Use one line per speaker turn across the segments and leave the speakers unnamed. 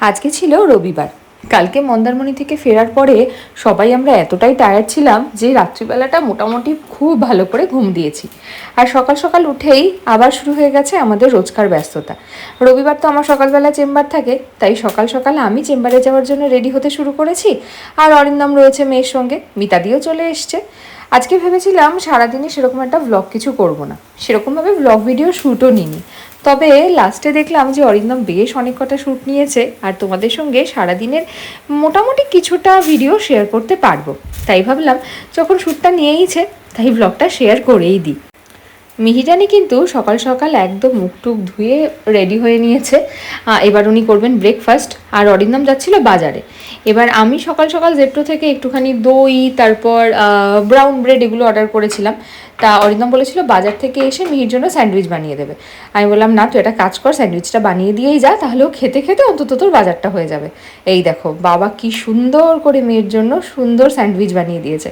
আজকে ছিল রবিবার। কালকে মন্দারমণি থেকে ফেরার পরে সবাই আমরা এতটাই টায়ার্ড ছিলাম যে রাত্রিবেলাটা মোটামুটি খুব ভালো করে ঘুম দিয়েছি। আর সকাল সকাল উঠেই আবার শুরু হয়ে গেছে আমাদের রোজকার ব্যস্ততা। রবিবার তো আমার সকালবেলা চেম্বার থাকে, তাই সকাল সকাল আমি চেম্বারে যাওয়ার জন্য রেডি হতে শুরু করেছি। আর অরিন্দম রয়েছে মেয়ের সঙ্গে মিতাদিও চলে এসছে। আজকে ভেবেছিলাম সারাদিনে সেরকম একটা ব্লগ কিছু করব না। সেরকমভাবে ব্লগ ভিডিও শ্যুটও নিইনি। তবে লাস্টে দেখলাম যে অরিন্দম বেশ অনেক কটা শ্যুট নিয়েছে আর তোমাদের সঙ্গে সারাদিনের মোটামুটি কিছুটা ভিডিও শেয়ার করতে পারব। তাই ভাবলাম, যখন শ্যুটটা নিয়েইছে, তাই ব্লগটা শেয়ার করেই দিই। মিহিরানি কিন্তু সকাল সকাল একদম মুখ টুক ধুয়ে রেডি হয়ে নিয়েছে। এবার উনি করবেন ব্রেকফাস্ট আর অরিন্দম যাচ্ছিল বাজারে। এবার আমি সকাল সকাল জেপ্টো থেকে একটুখানি দই, তারপর ব্রাউন ব্রেড এগুলো অর্ডার করেছিলাম। তা অরিন্দম বলেছিল, বাজার থেকে এসে মিহির জন্য স্যান্ডউইচ বানিয়ে দেবে। আমি বললাম, না, তুই একটা কাজ কর, স্যান্ডউইচটা বানিয়ে দিয়েই যা তাহলেও খেতে খেতে অন্তত তোর বাজারটা হয়ে যাবে। এই দেখো, বাবা কি সুন্দর করে মেয়ের জন্য সুন্দর স্যান্ডউইচ বানিয়ে দিয়েছে।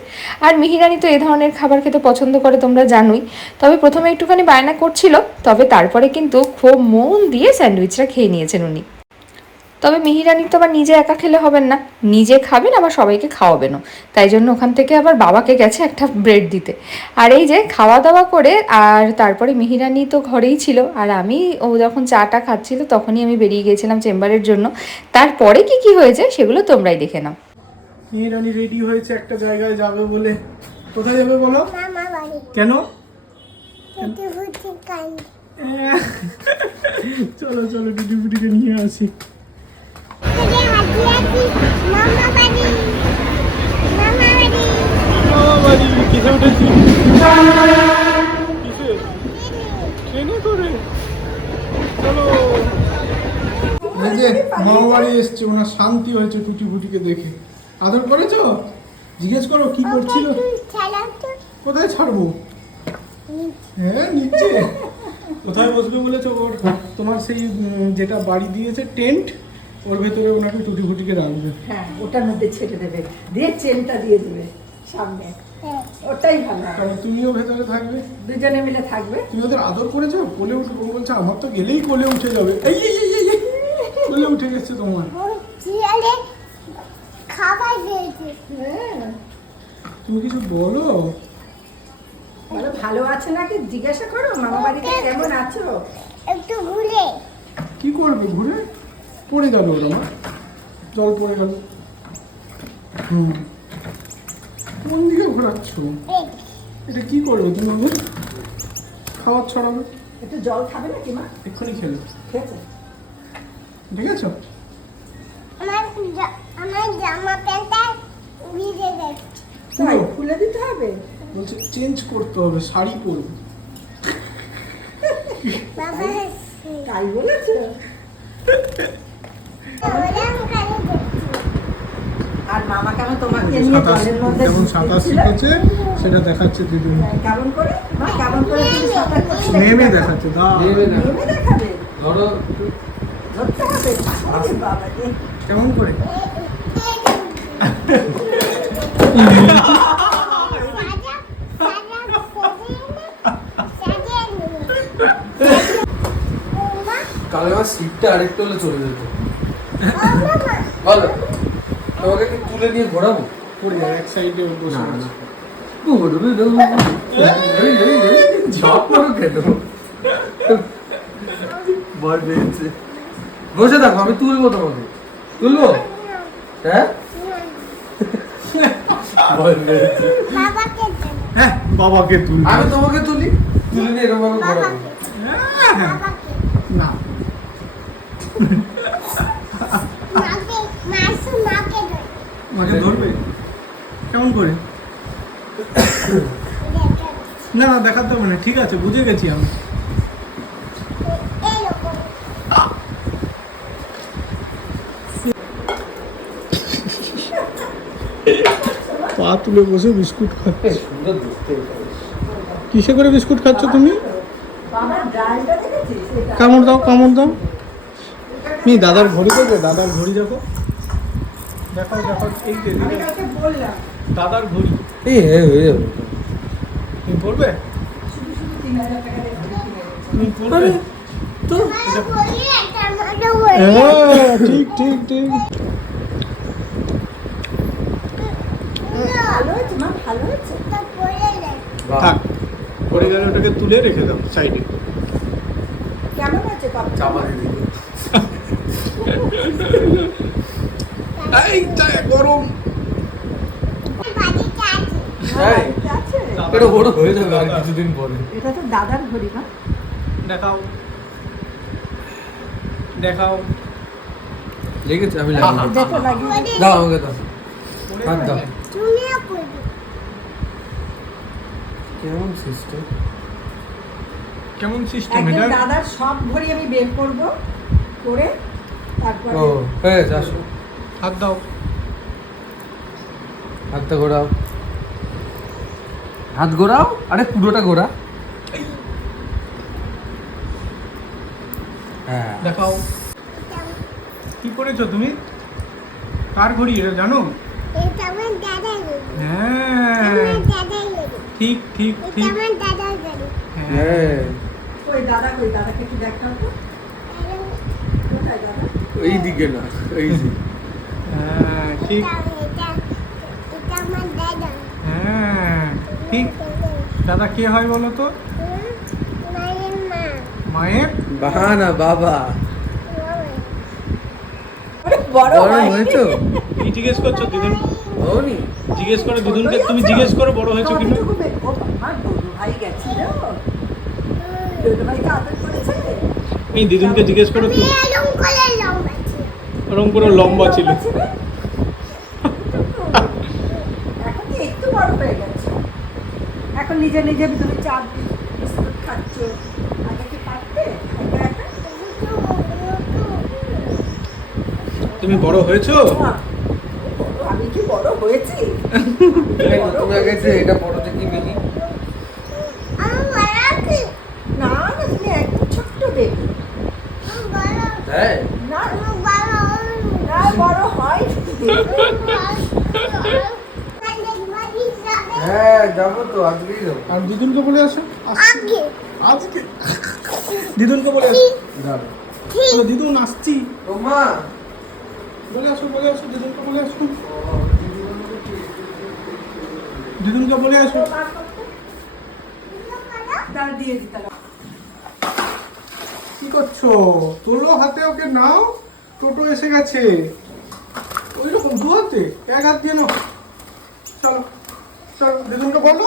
আর মিহিরানি তো এ ধরনের খাবার খেতে পছন্দ করে, তোমরা জানোই। তবে প্রথমে একটুখানি বায়না করছিল, তবে তারপরে কিন্তু খুব মন দিয়ে স্যান্ডউইচটা খেয়ে নিয়েছেন উনি। তবে মিহিরানি তো আবার নিজে একা খেলে হবেন না। নিজে খাবেন আবার সবাইকে খাওয়াবেনও। তাই জন্য ওখান থেকে আবার বাবাকে গেছে একটা ব্রেড দিতে। আর এই যে খাওয়া দাওয়া করে আর তারপরে মিহিরানি তো ঘরেই ছিল। আর আমি ও যখন চাটা খাচ্ছিল তখনই আমি বেরিয়ে গিয়েছিলাম চেম্বারের জন্য। তারপরে কি কি হয়েছে সেগুলো তোমরাই দেখে নাও।
মিহিরানি রেডি হয়েছে একটা জায়গায় যাবে বলে। কোথায় যাবে বলো? কেন? চলো চলো ডিডি ফুটিকে নিয়ে আসি। কিসে উঠেছি কিসে ট্রেনে করে চলো এই যে মামা এসছে ওনার শান্তি হয়েছে টুটি ফুটিকে দেখে। আদর করেছ? জিজ্ঞেস করো কি করছিল? কোথায় ছাড়বো? হ্যাঁ নিচে। কোথায় বসবে বলেছ ওর তোমার সেই যেটা বাড়ি দিয়েছে টেন্ট? ওর ভেতরে ওনাকে টুটি ফুটিকে রাখবে?
হ্যাঁ ওটার মধ্যে ছেড়ে দেবে। দিয়ে চেনটা দিয়ে দেবে সামনে।
হ্যাঁ।
ওটাই ভালো।
কারণ তুমিও ভেতরে থাকবে।
দুজনে মিলে থাকবে।
তুমি ওদের আদর করেছ? কোলে উঠে ও বলছে আমার তো গেলেই কোলে উঠে যাবে। এই এই এই, এই, এই, কোলে উঠে গেছে তোমার।
খাবার দিয়েছে
হ্যাঁ।
তুমি কিছু বলো?
বলো ভালো আছে নাকি? জিজ্ঞাসা করো মামা বাড়িতে কেমন আছো?
একটু ঘুরে।
কি করবে ঘুরে? পড়ে গেল ওরা মা জল পড়ে গেল। হুম। কোন দিকে ঘোরাচ্ছ? এটা কি করবে তুমি ওকে খাবার ছড়াবে?
একটু জল খাবে নাকি মা?
এক্ষুনি খেলো।
খেয়েছে?
ঠিক আছে
আমার আমার জামা প্যান্টটা ভিজে গেছে।
তাই খুলে দিতে হবে?
বলছে চেঞ্জ করতে হবে শাড়ি পরবে।
বাবা
তাই বলেছে? আর মামা কেমন তোমাকে নিয়ে জলের মধ্যে
কেমন সাঁতার শিখেছে সেটা দেখাচ্ছে দিদিন
কেমন করে? মা কেমন করে তুমি সাঁতার করছিলে?
নেমে দেখাচ্ছে দা
নেমে দেখাবে? ধরতে হবে? ওরে বাবা
কেমন করে?
তাহলে আমার সিটটা আরেকটু হলে চলে যেত। বলো তোমাকে কি তুলে নিয়ে ঘোরাবো?
পড়ে যায় এক সাইডে বসে।
ঝাপ কেন? থাকো আমি তুলবো তোমাকে। তুলবো? হ্যাঁ?
হ্যাঁ বাবাকে তুই
আমি তোমাকে তুলি। তুলে নিয়ে এরকম ভাবে ঘোরাবো
না
মাকে মাসু মাকে দেব
মাকে ধরবে? কেমন করে? না না, দেখাতে হবে না, ঠিক আছে, বুঝে গেছি আমি। পা তুলে বসে বিস্কুট খাচ্ছে। কিসে করে বিস্কুট খাচ্ছ তুমি? কামড় দাও কামড় দাও। মি, দাদার ঘড়ি করবে দাদার ঘড়ি দেখো দেখো এই যে দাদার ঘড়ি।
এই হয়ে হয়ে যাবে
তুমি পড়বে। তুমি পড়বে?
তো?
হ্যাঁ ঠিক ঠিক ঠিক। থাক পরে গেলে ওটাকে তুলে রেখে দাও সাইডে।
কেমন
চাপা দিয়ে
এইটা গরম।
বাড়িতে আছে।
তাই
আছে?
এটা বড় হয়ে যাবে আর কিছুদিন পরে।
এটা তো দাদার ঘড়ি না?
দেখাও। দেখাও।
লেগেছে আমি
লাগিয়ে
দাও আমাকে দাও। হাত দাও। কেমন সিস্টেম
কেমন সিস্টেম এটা?
দাদার সব ঘড়ি আমি বের করব করে তারপরে
ও হয়ে গেছে আসো।
হাত দাও।
হাতটা ঘোরাও। হাত ঘোরাও? আরে পুরোটা ঘোরা। হ্যাঁ।
দেখাও। কি করেছ তুমি? কার ঘড়ি এটা জানো? হ্যাঁ। ঠিক ঠিক ঠিক। হ্যাঁ
হ্যাঁ।
ওই দাদা কই দাদাকে একটু দেখাও তো।
এই দিকে না এই দিকে
হ্যাঁ ঠিক হ্যাঁ ঠিক দাদা কে হয় বলো তো?
মায়ের?
বাহানা বাবা।
বড়
বড় হয়েছো?
কি জিজ্ঞেস করছ দিদুন জিজ্ঞেস করো দিদুনকে তুমি জিজ্ঞেস করো বড় হয়েছো কিনা
ও ভাই গেছিল
এই দিদুনকে জিজ্ঞেস করো তুমি
এরকম করে লম্বা ছিল
ওরকম করে লম্বা ছিল।
এখন তো একটু বড় হয়ে গেছে? এখন নিজে নিজে তুমি চা বিস্কুট খাচ্ছ আগে কি পারতে?
তুমি বড় হয়েছো?
মা, আমি কি বড় হয়েছি?
তুমি আগে যে এটা বড় থেকে মিনি
আমি বড় কি
না না তুমি একদম ছোট্ট বেবি
আমি বড়
তাই
না
আমি বড়
না বড় হয়
যাব তো আজকেই যাব।
আর দিদুনকে বলে আসো। আস- আজকে? দিদুনকে বলে আসো।
যাব।
দিদুন আসছি। বলে আসো বলে আসো দিদুনকে বলে আসো। দিদুনকে বলে আসো।
দাঁড় দিয়ে দিতে
কি করছ? তোলো হাতে ওকে নাও। টোটো এসে গেছে। দু হাতে এক হাত দিয়ে নাও। চলো চলো দিদুনকে বলো।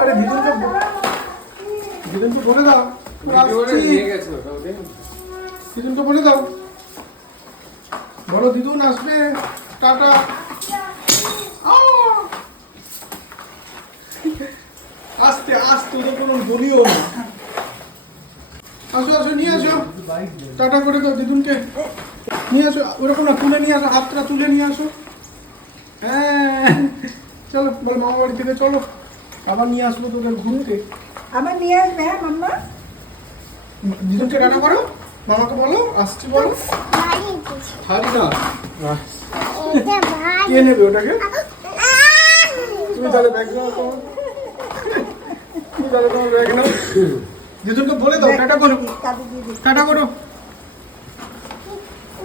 আরে দিদুনকে দিদুনকে বলে দাও। দিদুনকে বলে দাও। বলো দিদুন আসবে। টাটা! আস্তে আস্তে ওদের কোনো দলীয় না আসো আসো নিয়ে আসো। টাটা করে দাও দিদুনকে। নিয়ে আসো ওরকম না তুলে নিয়ে আসো হাতটা তুলে নিয়ে আসো। হ্যাঁ চলো বল মামা বাড়ি থেকে চলো। আবার নিয়ে আসব তোদের ঘুরতে
আমার নিয়ে আসবে হ্যাঁ মাম্মা?
দিদুনকে টাটা করো মামাকে বলো আসছি বলো। হারি না কে নেবে ওটাকে? তুমি তাহলে ব্যাগ নাও তুমি তাহলে তোমার ব্যাগ নাও। দিদুনকে বলে দাও টাটা করো। টাটা করো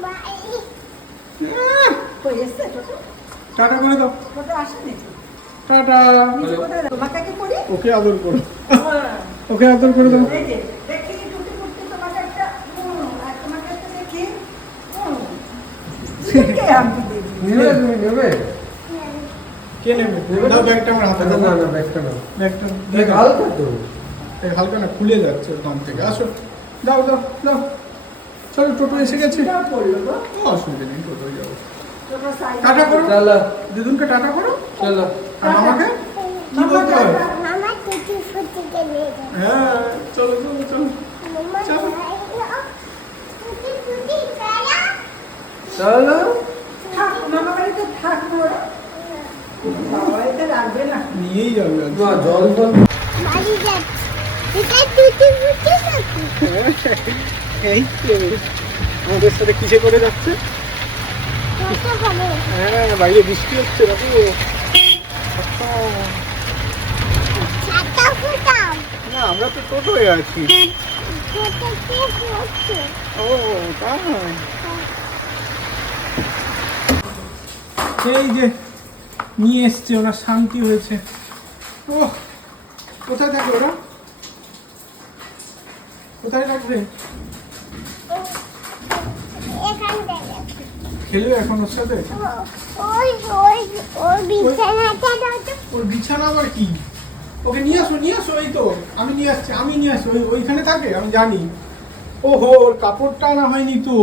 ভারী
আহ,
কই এসছে টোটো
টাটা করে দাও।
টোটো। আসেনি
টাটা
নিচে তোমাকে আগে করি
ওকে আদর করো। ওকে আদর করে দাও।
দেখি টুটি ফুটি তোমাকে একটা আর তোমাকে একটা দেখি হুম। আমি দিই।
নেবে তুমি নেবে।
কে নেবে? দাও ব্যাগটা আমার হাতে দাও।
না না ব্যাগটা না
ব্যাগটা দিয়ে
হালকা তো।
এই হালকা না খুলে যাচ্ছে দাম থেকে। আসো। দাও দাও দাও। চলো টোটো এসে গেছে। অসুবিধা নেই টোটো যাব।
টোটো
করো।
চলো।
দিদুনকে টাটা করো।
চলো।
আর মামাকে কি বলতে হয়
মামা টুটি নিয়ে যাবে
হ্যাঁ চলো চলো চলো। চলো।
টুটি ফুটি তারা
চলো।
থাক মামা বাড়িতে থাক ওরা রাখবে না।
নিয়েই যাবে আজকে।
জল জল
বাড়ি যাচ্ছে এটা টুটি ফুটি
এই আমাদের সাথে কিসে করে যাচ্ছে?
হবে
আমরা তো আছি। এই যে, নিয়ে এসছে ওনার শান্তি হয়েছে। ও কোথায় থাকে ওরা? কোথায় রাখবে
এখান থেকে
খেলবে এখন ওর সাথে?
ওই ওই ওই বিছানাটা দাও তো
ওর বিছানা আবার কি? ওকে নিয়ে আসো নিয়ে আসো এই তো। আমি নিয়ে আসছি আমি নিয়ে আসছি ওই ওইখানে থাকে আমি জানি। ওহো ওর কাপড়টা আনা হয়নি তো।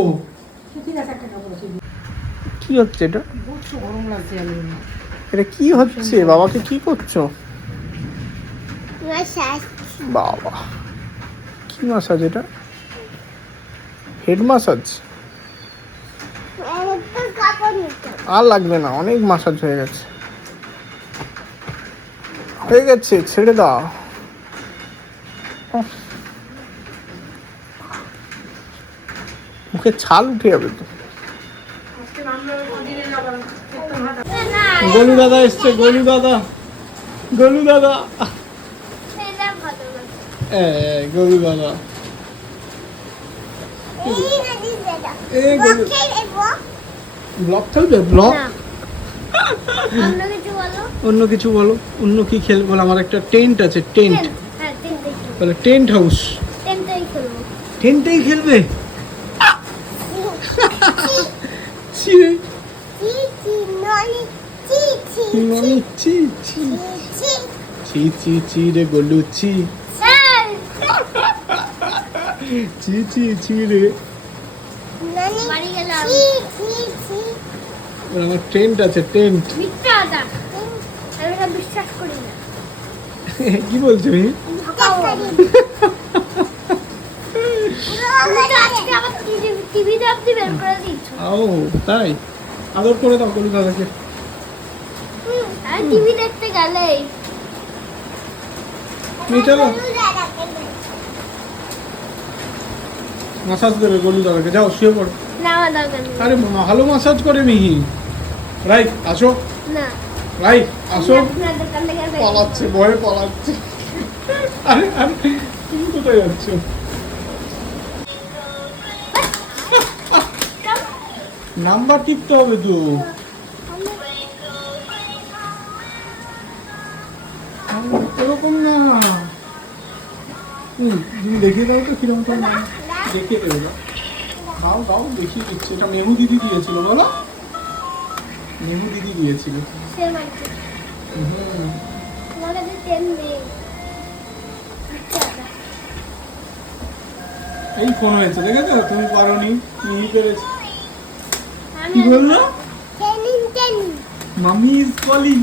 ঠিক আছে একটা কাপড়
কি হচ্ছে এটা?
গরম লাগছে আমি।
এটা কি হচ্ছে? বাবাকে কি করছ? বাবা কি মাসাজ এটা? Head massage? আর লাগবে না অনেক মাসাজ হয়ে গেছে। হয়ে গেছে ছেড়ে দাও। মুখে ছাল উঠে যাবে তো। গলু দাদা এসছে গলু দাদা। গলু দাদা। গলু দাদা।
এই দাদা
এই গলু ব্লক খেলবে ব্লক
অন্য কিছু বলো।
অন্য কি খেলবে বলো আমার একটা টেন্ট আছে টেন্ট।
টেন হ্যাঁ
বলে টেন্ট হাউস।
টেনটাই খেলবে। চি চি চি। চি চি
রে গলু
স্যার
ছি ছি ছি রে।
বাড়ি গেলাম।
আমার টেন্ট আছে টেন্ট
মিথ্যা কথা। আমি এটা বিশ্বাস করি না।
কি বলছো ও তাই? আদর করে দাও গলু দাদাকে।
টিভি দেখতে গেলেই।
মি চলো। মাসাজ দেবে গলু দাদাকে যাও শুয়ে পড়ো।
না দরকার নেই
আরে ভালো মাসাজ করে মিহি। রাইট আসো।
না।
রাইট আসো। পালাচ্ছে ভয়ে পালাচ্ছে। আরে আরে তুমি কোথায় যাচ্ছ? নাম্বার টিপতে হবে তো। এরকম না। হুম তুমি দেখিয়ে দাও তো কীরকম করে নাম। দেখিয়ে দেবে না দাও দাও দেখিয়ে দিচ্ছি। এটা মেহু দিদি দিয়েছিল বলো? মেহু দিদি দিয়েছিল। হুম।
আচ্ছা।
এই ফোন হয়েছে দেখেছ? তুমি পারোনি মিহি পেরেছে। কি বলল? মামি ইজ কলিং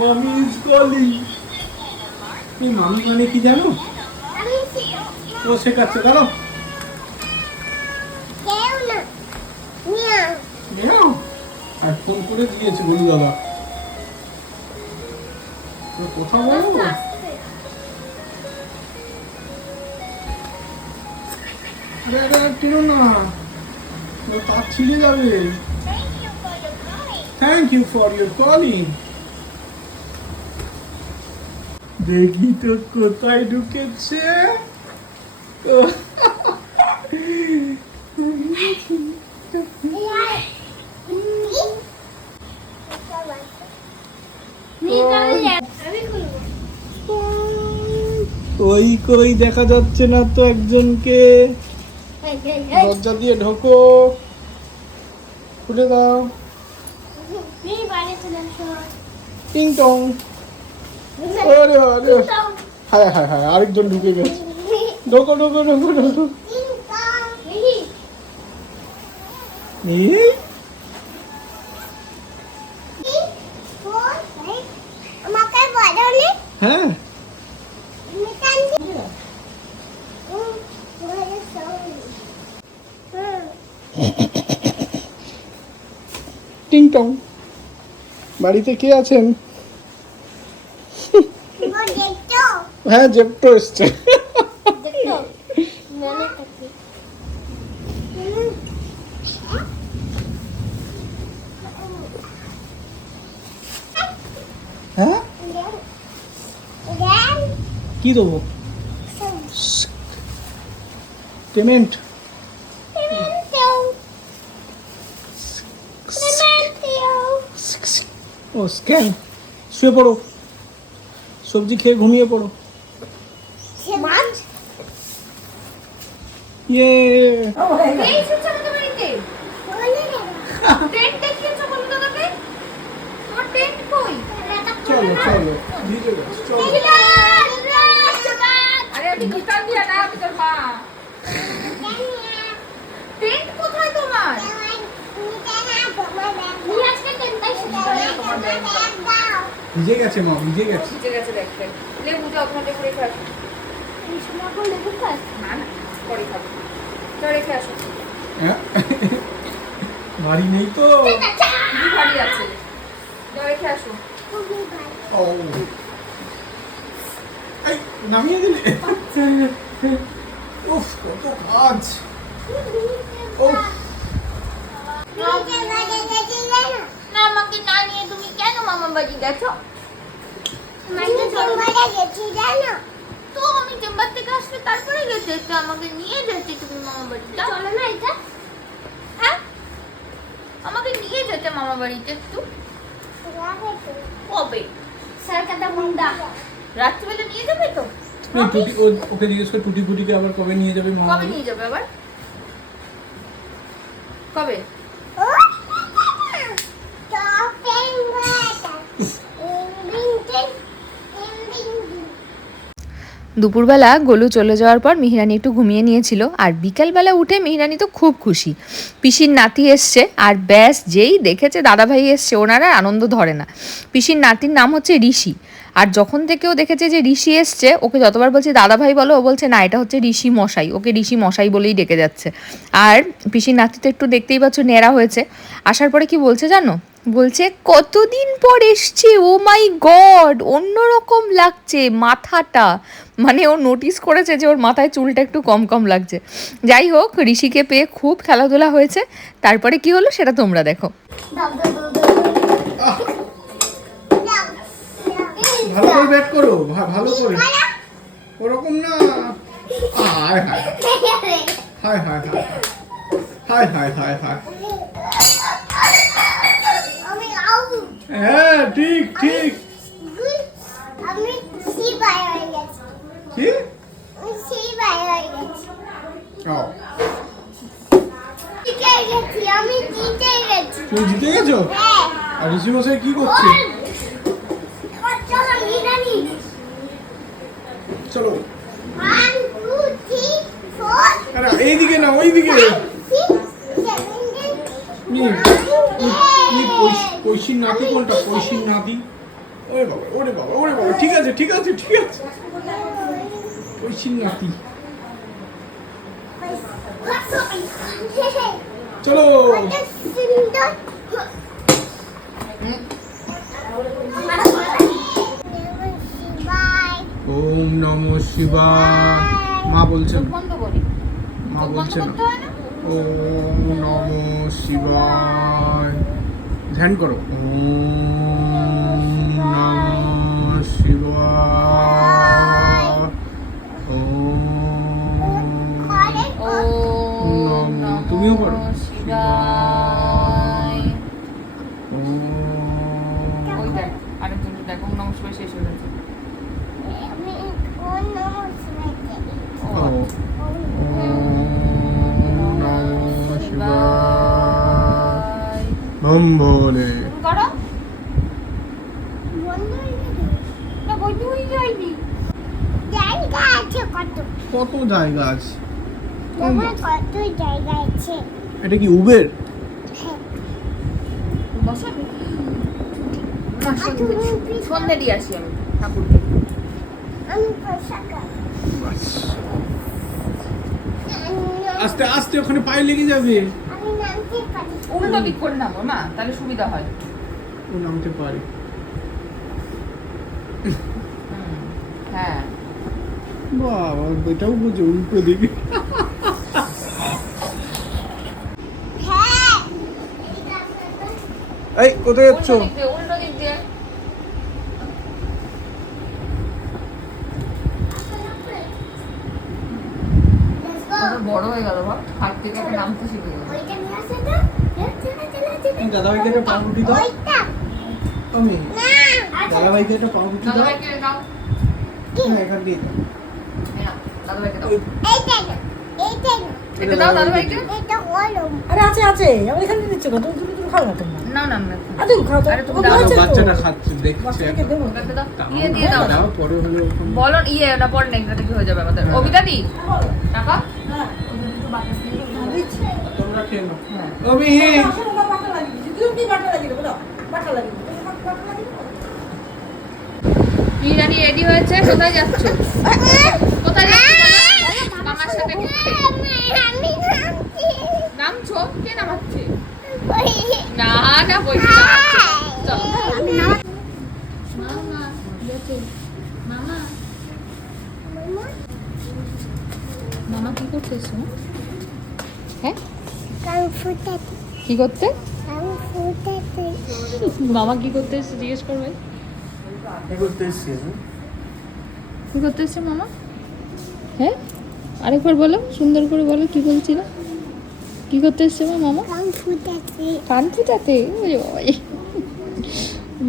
মামি ইজ কলিং এই মামি মানে কি জানো? ও শেখাচ্ছে আর ফোন করে দিয়েছে বলি দাদা। কথা বলো। আরে আরে টেনো না। তার ছিঁড়ে যাবে। Thank you for your calling দেখি তো কোথায় ঢুকেছে। ওই কই দেখা যাচ্ছে না তো একজনকে। দরজা দিয়ে ঢোকো খুলে দাও। টিং টং আরে আরে হায় হায়, আরেকজন ঢুকে গেছে ঢোকো ঢোকো ঢোকো ঢোকো। হ্যাঁ।
মিটান দি হুম বলে সরি হুম
টিং টং বাড়িতে কে আছেন? হ্যাঁ জেপ্টো এসছে
দেখছ মনে থাকে হুম
হ্যাঁ
দেন
কি দেবো। পেমেন্ট. ও স্ক্যান শুয়ে পড়ো। সবজি খেয়ে ঘুমিয়ে পড়ো। ইয়ে।
এসেছ আমাদের বাড়িতে
বলে দেবো
টেন্ট দেখিয়েছো বলো দাদাকে তোমার টেন্ট কই
চলো চলো ভিজে গেছে চলো
আরে আমি দোকান দিয়া না আমি তোর মা টেন্ট কোথায় তোমার
ভিজে গেছে মা ভিজে গেছে।
ভিজে গেছে দেখতে। লেবু যাও ওখানে লেবু রেখে আসো না না পরে খাব। চল রেখে আসো
হ্যাঁ? বাড়ি নেই তো।
কি ভারী আছে। রেখে আসো
ও। এই নামিয়ে দিলে? উফ কত কাজ। উফ।
না আমাকে না নিয়ে তুমি কেন মামা বাড়ি গেছো? তো আমি চেম্বার থেকে আসলে তারপরে গেছে তো আমাকে নিয়ে যেতে তুমি মামা বাড়ি চলো না এটা। হ্যাঁ? আমাকে নিয়ে যেতে মামা বাড়িতে একটু। কবে? স্যার কাটা মুন্ডা। রাত্রিবেলা নিয়ে যাবে তো?
টুটি ওকে জিজ্ঞেস করে টুটি ফুটিকে আবার কবে নিয়ে যাবে মা
কবে নিয়ে যাবে আবার? কবে? দুপুরবেলা গোলু চলে যাওয়ার পর মিহিরানি একটু ঘুমিয়ে নিয়েছিল আর বিকালবেলা উঠে মিহিরানি তো খুব খুশি। পিসির নাতি এসছে আর ব্যাস যেই দেখেছে দাদাভাই এসছে, ওনারা আনন্দ ধরে না। পিসির নাতির নাম হচ্ছে ঋষি। আর যখন থেকে ও দেখেছে যে ঋষি এসছে ওকে যতবার বলছে দাদাভাই বলো ও বলছে না এটা হচ্ছে ঋষি মশাই ওকে ঋষি মশাই বলেই ডেকে যাচ্ছে। আর পিসির নাতি তো একটু দেখতেই পাচ্ছ নেড়া হয়েছে। আসার পরে কি বলছে জানো? বলছে কতদিন পর এসছে ও মাই গড অন্যরকম লাগছে মাথাটা। মানে ও নোটিস করেছে যে ওর মাথায় চুলটা একটু কম কম লাগছে। যাই হোক ঋষিকে পেয়ে খুব খেলাধুলা হয়েছে। তারপরে কি হলো সেটা তোমরা দেখো।
ভালো করে ব্যাট করো ভালো করে। ওরকম না। হায় হায় হায় হায় হায় হায় হায় হায়
আমি আউট
হ্যাঁ ঠিক ঠিক।
আমি সি বাই হয়ে গেছি
কি
আমি সি বাই হয়ে গেছি।
ও তুমি জিতে গেছো?
হ্যাঁ।
আর ঋষি মশাই কি করছে?
চলো
এইদিকে না ওইদিকে পৈশির নাতি কোনটা পৈশির নাতি ওরে বাবা ওরে বাবা ওরে বাবা ঠিক আছে ঠিক আছে ঠিক আছে পৈশির নাতি চলো
সুন্দর
ওম নম শিবা মা বলছেন। মা
বলছে
বলছেন ওম নম শিবায়। ধ্যান করো। ওম নম শিবায়। ওম
কত?
জায়গা আছে?
জায়গা আছে?
এটা কি উবের?
দিয়ে আমি ঠাকুরকে
আস্তে আস্তে ওখানে পায়ে লেগে যাবে।
উল্টো দিক করে নামো না তাহলে সুবিধা হয়।
নামতে পারি।
হ্যাঁ।
বাবা এটাও বুঝে উল্টো দিকে। এই কোথায় যাচ্ছ?
উল্টো বড় হয়ে গেল বাবা হাত থেকে নামতে শিখে গেল
দাদাভাইকে একটা পাউরুটি দাও। আমি দাদাভাইকে একটা পাউরুটি দাও। হ্যাঁ, এখান দিয়ে দাও।
এই নাও, দাদাভাইকে দাও।
এইটা না এইটা না
এটা দাও দাদাভাইকে।
এটা হলো
আরে আছে আছে। আমার এখানে দিচ্ছ কত তুমি তুমি খাও না তোমরা?
না না না
আরে তুমি খাও তো।
আরে তুমি
ও
দাও।
বলছে তো।
বাচ্চাটা খাচ্ছে দেখছে
বাচ্চাটাকে দেবো।
ওটাতে দাও। ইয়ে দিয়ে দাও। না
দাও পরে হলে ওরকম।
বলো ইয়ে না পরে কি হয়ে যাবে আমাদের? অবিতা দি টাকা?
হ্যাঁ দিচ্ছি।
তোমরা খেয়ে নাও।
হ্যাঁ।
তুমি
বিরিয়ানি রেডি হয়েছে কোথায় যাচ্ছ? কোথায় যাচ্ছ? মামার সাথে ঘুরতে।
আমি নামছি।
নামছো? কে নামাচ্ছে? না না
নাম
মামা মামা। মামা কি করতেছো? হ্যাঁ? কি করতে? মামা কি করতে এসছে জিজ্ঞেস করবে?
কি করতে এসছি?
কি করতে এসছে মামা? হ্যাঁ? আরেকবার বলো সুন্দর করে বলো কি বলছিল? কি করতে এসছে মা মামা?
কান ফুটাতে?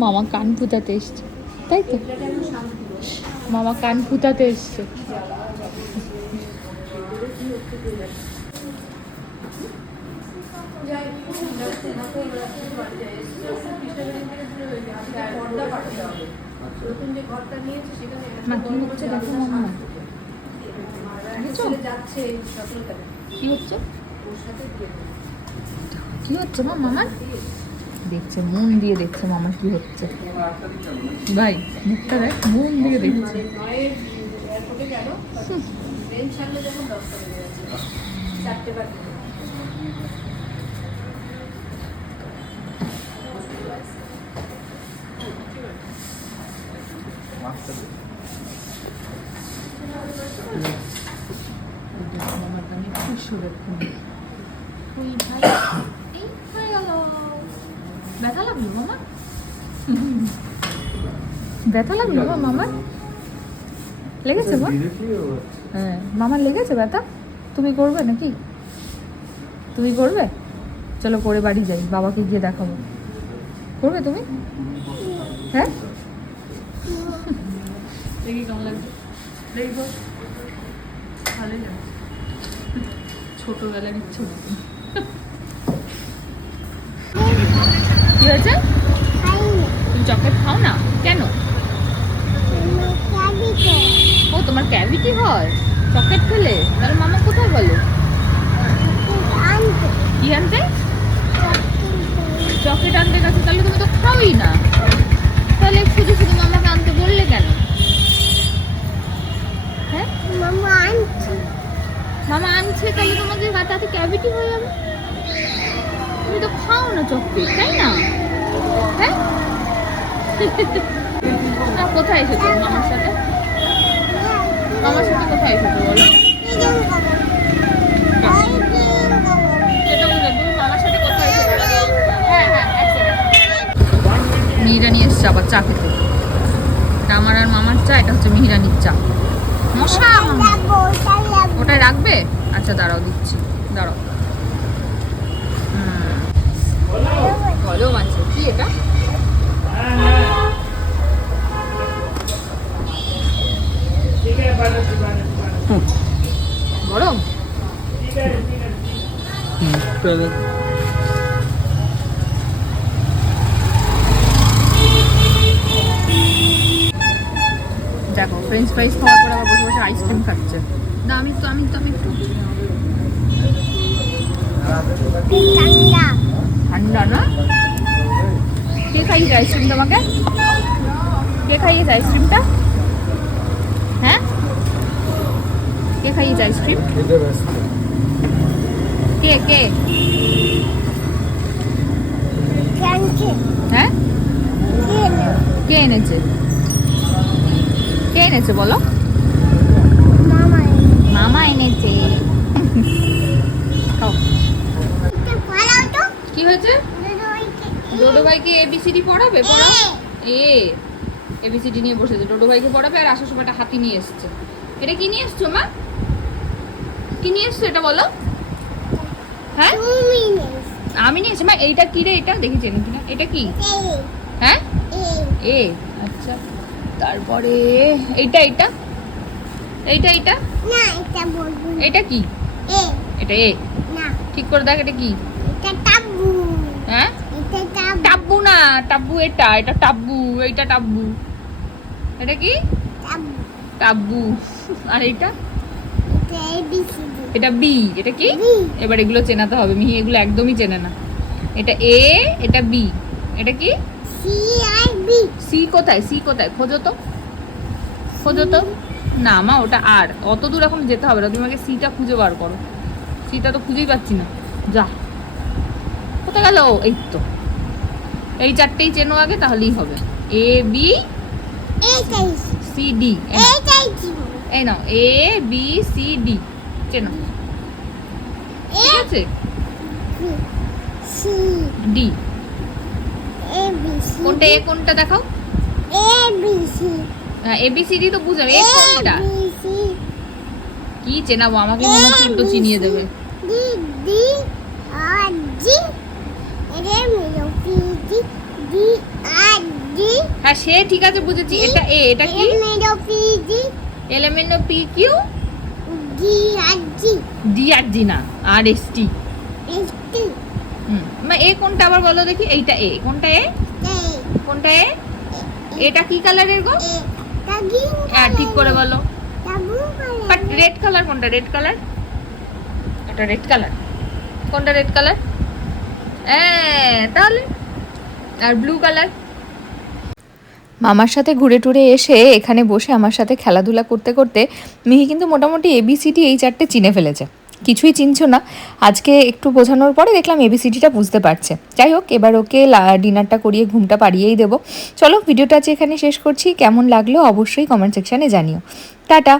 মামা কান ফুটাতে এসছে তাই তো? মামা কান ফুটাতে এসছে। না কি হচ্ছে? মামা। দেখেছ? কি হচ্ছে? কি হচ্ছে মা মামার দেখছে, মন দিয়ে দেখছে মামার কি হচ্ছে। ভাই, মুখটা দেখ, মন দিয়ে দেখছে। মামার ব্যথা লাগল মামা মামার লেগেছে মা হ্যাঁ মামার লেগেছে ব্যথা তুমি করবে নাকি তুমি করবে চলো করে বাড়ি যাই বাবাকে গিয়ে দেখাবো করবে তুমি হ্যাঁ? হয়েছে? খাও না? কেন? ও, তোমার ক্যাভিটি হয়। খেলে? তাহলে মামা কোথায় বলো?
আনতে?
আনতে গেছে, তাহলে তুমি তো খাওই না। তাহলে শুধু শুধু মামাকে
মামা আনছি।
মামা আনছে, তাহলে তোমাদের তাতে ক্যাভিটি হয়ে যাবে। তুমি তো খাও না চকলেট, তাই না? হ্যাঁ? কোথায় এসেছ মামার সাথে? মামার সাথে কোথায় এসেছ বলো। মিহিরানি এসছে আবার চা খেতে। আমার আর মামার চা, এটা হচ্ছে মিহিরানির চা। মশা? ওটা ওটাই রাখবে? আচ্ছা দাঁড়াও দিচ্ছি। দাঁড়াও। এনেছে বলো? মামা এনেছে। কি হয়েছে? ডোডো ভাইকে এবিসিডি পড়াবে? পড়া এ। এবিসিডি নিয়ে বসেছে। ডোডো ভাইকে পড়াবে আর আসার সময় একটা হাতি নিয়ে এসছে। এটা কি নিয়ে এসছো মা? কি নিয়ে এসছো এটা বলো? হ্যাঁ? আমি নিয়েছি মা এইটা কি রে এটা? দেখি চেনো কিনা এটা কি? হ্যাঁ? এ। তারপরে এইটা এইটা? এইটা এইটা?
না এটা বলব।
এটা কি?
এ।
এটা এ।
না।
ঠিক করে দেখ এটা কি?
এটা টাবু
হ্যাঁ?
এটা টাবু
টাব্বু না টাব্বু এটা এটা টাব্বু এইটা টাব্বু। এটা কি?
টাবু
টাব্বু। আর এটা
এটা
বি। এটা কি?
বি।
এবার এগুলো চেনাতে হবে মিহি এগুলো একদমই চেনে না। এটা এ এটা বি। এটা কি?
সি আই বি
সি কোথায়? সি কোথায়? খোঁজো তো। খোঁজো তো। না মা ওটা আর। অত দূর এখন যেতে হবে না। তুমি আগে সিটা খুঁজে বার করো। সিটা তো খুঁজেই পাচ্ছি না। যা। কোথায় গেল? এই তো। এই চারটেই চেনো আগে তাহলেই হবে। এ বি সি ডি এই নাও। এ বি সি ডি চেনো। ঠিক আছে? ডি
এ বি সি
কোনটা এ কোনটা দেখাও?
A B C
A B C D তো বুঝলাম। এ কোনটা? কি চেনাবো? আমাকে মনে হচ্ছে উল্টো চিনিয়ে দেবে।
ডি ডি আর জি এর মেলো P D D R D
হ্যাঁ সে ঠিক আছে বুঝেছি। এটা এ এটা কি?
এর মেলো P D
element P Q
D R G
D R G না R S T
S T
হুম এ কোনটা আবার বলো দেখি এইটা এ। কোনটা এ? কোনটা এ? এটা কি কালারের গো? হ্যাঁ ঠিক করে বলো। বাট রেড কালার কোনটা? রেড কালার এটা রেড কালার কোনটা রেড কালার হ্যাঁ তাহলে? আর ব্লু কালার মামার সাথে ঘুরে টুরে এসে এখানে বসে আমার সাথে খেলাধুলা করতে করতে মিহি কিন্তু মোটামুটি এবিসিডি এই চারটে চিনে ফেলেছে। কিছুই চিনছো না। আজকে একটু বোঝানোর পরে দেখলাম এবিসিডিটা বুঝতে পারছে। যাই হোক, এবার ওকে ডিনারটা করিয়ে, ঘুমটা পাড়িয়েই দেবো। চলো, ভিডিওটা আজ এখানে শেষ করছি। কেমন লাগল অবশ্যই কমেন্ট সেকশানে জানিও। টাটা!